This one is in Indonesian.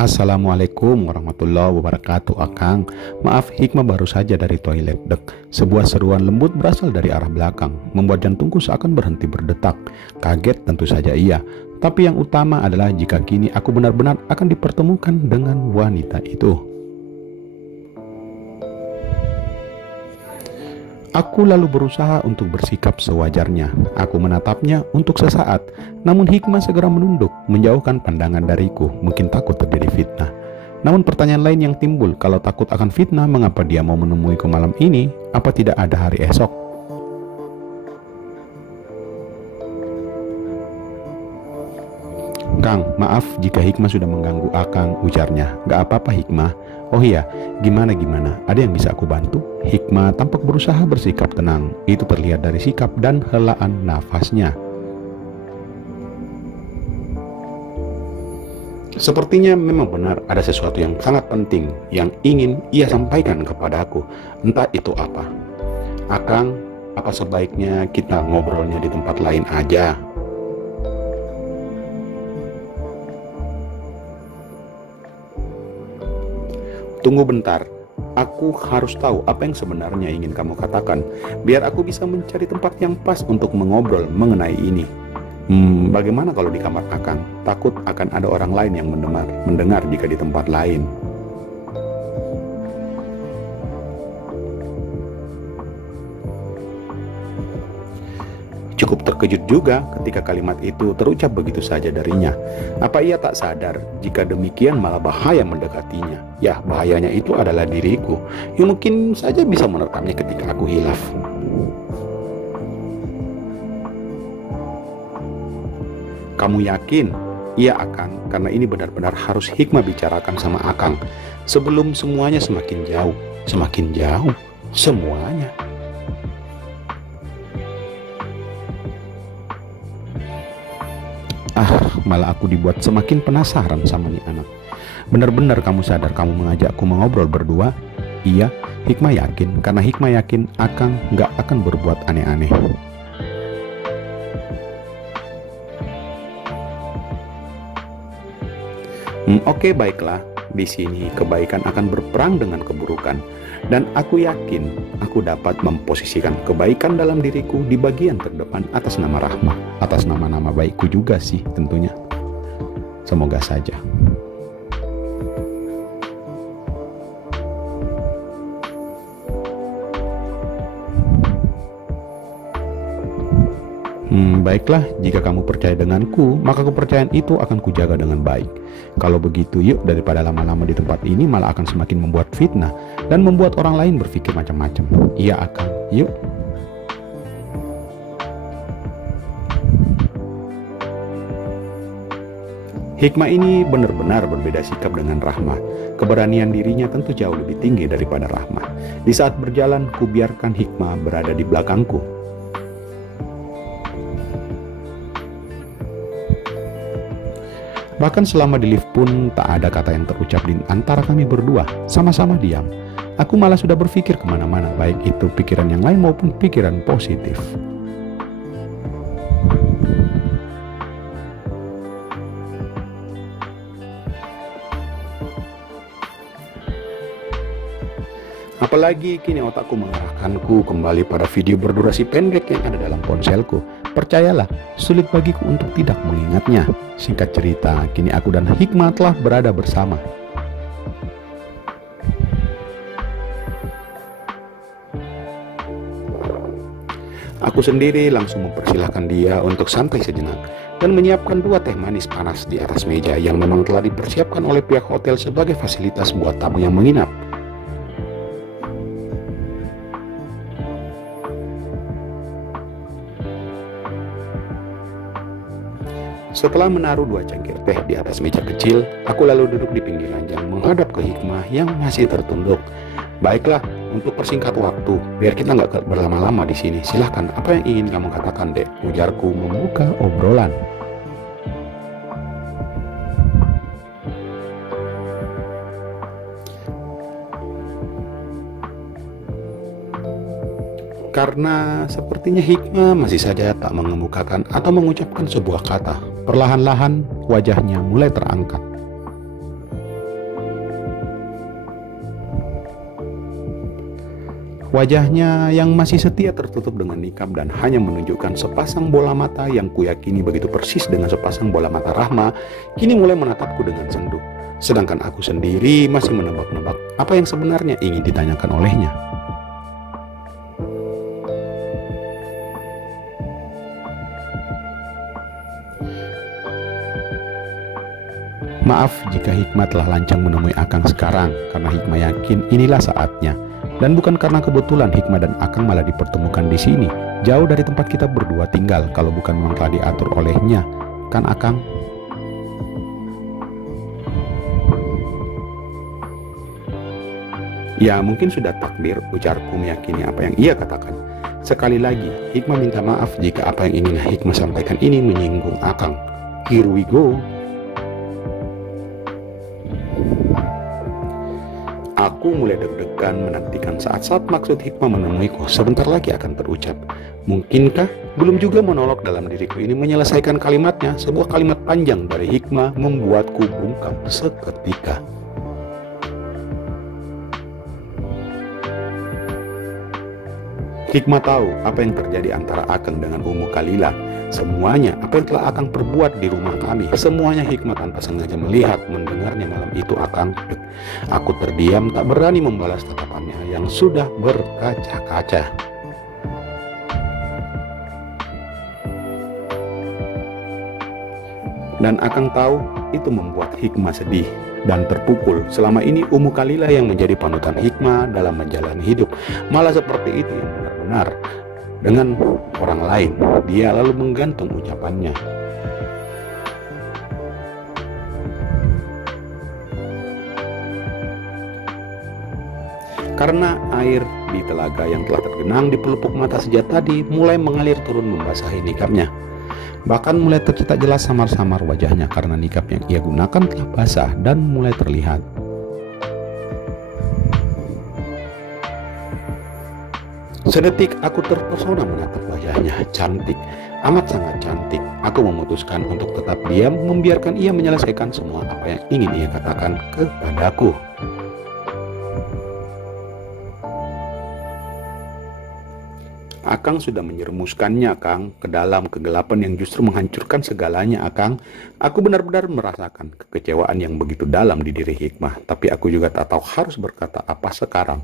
Assalamualaikum warahmatullahi wabarakatuh, Akang. Maaf, Hikmah baru saja dari toilet, Dek. Sebuah seruan lembut berasal dari arah belakang, membuat jantungku seakan berhenti berdetak. Kaget tentu saja iya, tapi yang utama adalah jika kini aku benar-benar akan dipertemukan dengan wanita itu. Aku lalu berusaha untuk bersikap sewajarnya. Aku menatapnya untuk sesaat, namun Hikmah segera menunduk, menjauhkan pandangan dariku, mungkin takut terjadi fitnah. Namun pertanyaan lain yang timbul, kalau takut akan fitnah, mengapa dia mau menemuiku malam ini? Apa tidak ada hari esok? Kang, maaf jika Hikmah sudah mengganggu Akang, ujarnya. Gak apa-apa Hikmah. Oh iya, gimana? Ada yang bisa aku bantu? Hikmah tampak berusaha bersikap tenang. Itu terlihat dari sikap dan helaan nafasnya. Sepertinya memang benar ada sesuatu yang sangat penting yang ingin ia sampaikan kepadaku. Entah itu apa. Akang, apa sebaiknya kita ngobrolnya di tempat lain aja? Tunggu bentar, aku harus tahu apa yang sebenarnya ingin kamu katakan, biar aku bisa mencari tempat yang pas untuk mengobrol mengenai ini. Bagaimana kalau di kamar Akang? Takut akan ada orang lain yang mendengar jika di tempat lain. Cukup terkejut juga ketika kalimat itu terucap begitu saja darinya. Apa ia tak sadar jika demikian malah bahaya mendekatinya? Ya, bahayanya itu adalah diriku yang mungkin saja bisa menerkamnya ketika aku hilaf. Kamu yakin? Iya Akang, karena ini benar-benar harus Hikmah bicarakan sama Akang sebelum semuanya semakin jauh. Semakin jauh? Semuanya. Malah aku dibuat semakin penasaran sama nih anak. Benar-benar kamu sadar kamu mengajakku mengobrol berdua? Iya, Hikmah yakin, karena Hikmah yakin Akang gak akan berbuat aneh-aneh. Oke, baiklah. Di sini kebaikan akan berperang dengan keburukan. Dan aku yakin aku dapat memposisikan kebaikan dalam diriku di bagian terdepan atas nama rahmah, atas nama-nama baikku juga sih tentunya. Semoga saja. Baiklah, jika kamu percaya denganku, maka kepercayaan itu akan kujaga dengan baik. Kalau begitu, yuk, daripada lama-lama di tempat ini malah akan semakin membuat fitnah dan membuat orang lain berpikir macam-macam. Iya, Akang, yuk. Hikmah ini benar-benar berbeda sikap dengan Rahmah. Keberanian dirinya tentu jauh lebih tinggi daripada Rahmah. Di saat berjalan, kubiarkan Hikmah berada di belakangku. Bahkan selama di lift pun tak ada kata yang terucap di antara kami berdua, sama-sama diam. Aku malah sudah berpikir kemana-mana, baik itu pikiran yang lain maupun pikiran positif. Apalagi kini otakku mengarahkanku kembali pada video berdurasi pendek yang ada dalam ponselku. Percayalah, sulit bagiku untuk tidak mengingatnya. Singkat cerita, kini aku dan Hikmah telah berada bersama. Aku sendiri langsung mempersilahkan dia untuk santai sejenak dan menyiapkan 2 teh manis panas di atas meja yang memang telah dipersiapkan oleh pihak hotel sebagai fasilitas buat tamu yang menginap. Setelah menaruh 2 cangkir teh di atas meja kecil, aku lalu duduk di pinggir ranjang menghadap ke Hikmah yang masih tertunduk. Baiklah, untuk persingkat waktu, biar kita nggak berlama-lama di sini. Silahkan, apa yang ingin kamu katakan, Dek? Ujarku membuka obrolan. Karena sepertinya Hikmah masih saja tak mengemukakan atau mengucapkan sebuah kata. Perlahan-lahan wajahnya mulai terangkat. Wajahnya yang masih setia tertutup dengan nikab dan hanya menunjukkan sepasang bola mata yang kuyakini begitu persis dengan sepasang bola mata Rahma, kini mulai menatapku dengan sendu. Sedangkan aku sendiri masih menebak-nebak apa yang sebenarnya ingin ditanyakan olehnya. Maaf jika Hikmah telah lancang menemui Akang sekarang, karena Hikmah yakin inilah saatnya. Dan bukan karena kebetulan Hikmah dan Akang malah dipertemukan di sini, jauh dari tempat kita berdua tinggal, kalau bukan memang telah diatur olehnya, kan Akang? Ya mungkin sudah takdir, ujarku meyakini apa yang ia katakan. Sekali lagi, Hikmah minta maaf jika apa yang ingin Hikmah sampaikan ini menyinggung Akang. Here we go. Aku mulai deg-degan menantikan saat-saat maksud Hikmah menemuiku sebentar lagi akan terucap. Mungkinkah belum juga monolog dalam diriku ini menyelesaikan kalimatnya, sebuah kalimat panjang dari Hikmah membuatku bungkam seketika. Hikmah tahu apa yang terjadi antara Akang dengan Ummu Kalila. Semuanya apa yang telah Akang perbuat di rumah kami, semuanya Hikmah tanpa sengaja melihat, mendengarnya malam itu Akang. Aku terdiam, tak berani membalas tatapannya yang sudah berkaca-kaca. Dan Akang tahu itu membuat Hikmah sedih dan terpukul. Selama ini Ummu Kalila yang menjadi panutan Hikmah dalam menjalani hidup, malah seperti itu yang benar-benar dengan orang lain. Dia lalu menggantung ucapannya. Karena air di telaga yang telah tergenang di pelupuk mata sejak tadi mulai mengalir turun membasahi nikabnya. Bahkan mulai tercita jelas samar-samar wajahnya karena nikab yang ia gunakan telah basah dan mulai terlihat. Sedetik aku terpesona menatap wajahnya, cantik, amat sangat cantik. Aku memutuskan untuk tetap diam, membiarkan ia menyelesaikan semua apa yang ingin ia katakan kepadaku. Akang sudah menyerumuskannya, Kang, ke dalam kegelapan yang justru menghancurkan segalanya, Akang. Aku benar-benar merasakan kekecewaan yang begitu dalam di diri Hikmah, tapi aku juga tak tahu harus berkata apa sekarang.